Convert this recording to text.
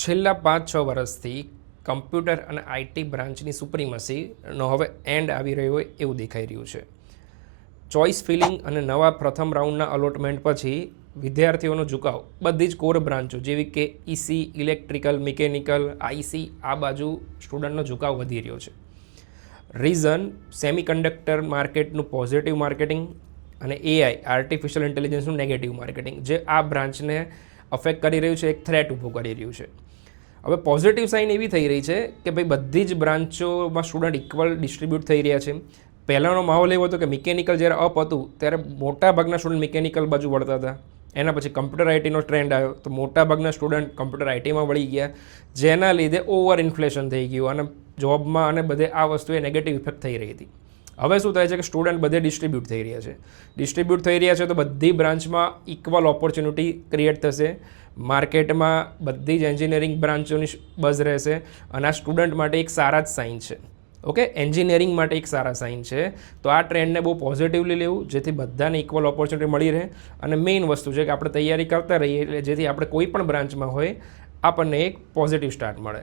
છેલ્લા 5-6 વર્ષથી કમ્પ્યુટર અને આઈટી બ્રાન્ચની સુપ્રીમસીનો હવે એન્ડ આવી રહ્યો હોય એવું દેખાઈ રહ્યું છે. ચોઇસ ફિલિંગ અને નવા પ્રથમ રાઉન્ડના અલોટમેન્ટ પછી વિદ્યાર્થીઓનો ઝુકાવ બધી જ કોર બ્રાન્ચો જેવી કે ઈસી, ઇલેક્ટ્રિકલ, મિકેનિકલ, આઈસી આ બાજુ સ્ટુડન્ટનો ઝુકાવ વધી રહ્યો છે. રીઝન સેમિકન્ડક્ટર માર્કેટનું પોઝિટિવ માર્કેટિંગ અને એઆઈ આર્ટિફિશિયલ ઇન્ટેલિજન્સનું નેગેટિવ માર્કેટિંગ જે આ બ્રાન્ચને અફેક્ટ કરી રહ્યું છે, એક થ્રેટ ઊભો કરી રહ્યું છે. હવે પોઝિટિવ સાઇન એવી થઈ રહી છે કે ભાઈ બધી જ બ્રાન્ચોમાં સ્ટુડન્ટ ઇક્વલ ડિસ્ટ્રીબ્યુટ થઈ રહ્યા છે. પહેલાંનો માહોલ એવો હતો કે મિકેનિકલ જ્યારે અપ હતું ત્યારે મોટાભાગના સ્ટુડન્ટ મિકેનિકલ બાજુ વળતા હતા. એના પછી કમ્પ્યુટર આઈટીનો ટ્રેન્ડ આવ્યો તો મોટાભાગના સ્ટુડન્ટ કમ્પ્યુટર આઈટીમાં વળી ગયા, જેના લીધે ઓવર ઇન્ફ્લેશન થઈ ગયું અને જોબમાં અને બધે આ વસ્તુએ નેગેટિવ ઇફેક્ટ થઈ રહી હતી. હવે શું થાય છે કે સ્ટુડન્ટ બધે ડિસ્ટ્રીબ્યુટ થઈ રહ્યા છે. ડિસ્ટ્રીબ્યુટ થઈ રહ્યા છે તો બધી બ્રાન્ચમાં ઇક્વલ ઓપોર્ચ્યુનિટી ક્રિએટ થશે. માર્કેટમાં બધી જ એન્જિનિયરિંગ બ્રાન્ચોની બઝ રહેશે અને આ સ્ટુડન્ટ માટે એક સારા જ સાઇન છે. ઓકે, એન્જિનિયરિંગ માટે એક સારા સાઇન છે. તો આ ટ્રેન્ડને બહુ પોઝિટિવલી લેવું જેથી બધાને ઇક્વલ ઓપોર્ચ્યુનિટી મળી રહે અને મેઇન વસ્તુ છે કે આપણે તૈયારી કરતા રહીએ એટલે જેથી આપણે કોઈ પણ બ્રાન્ચમાં હોય આપણને એક પોઝિટિવ સ્ટાર્ટ મળે.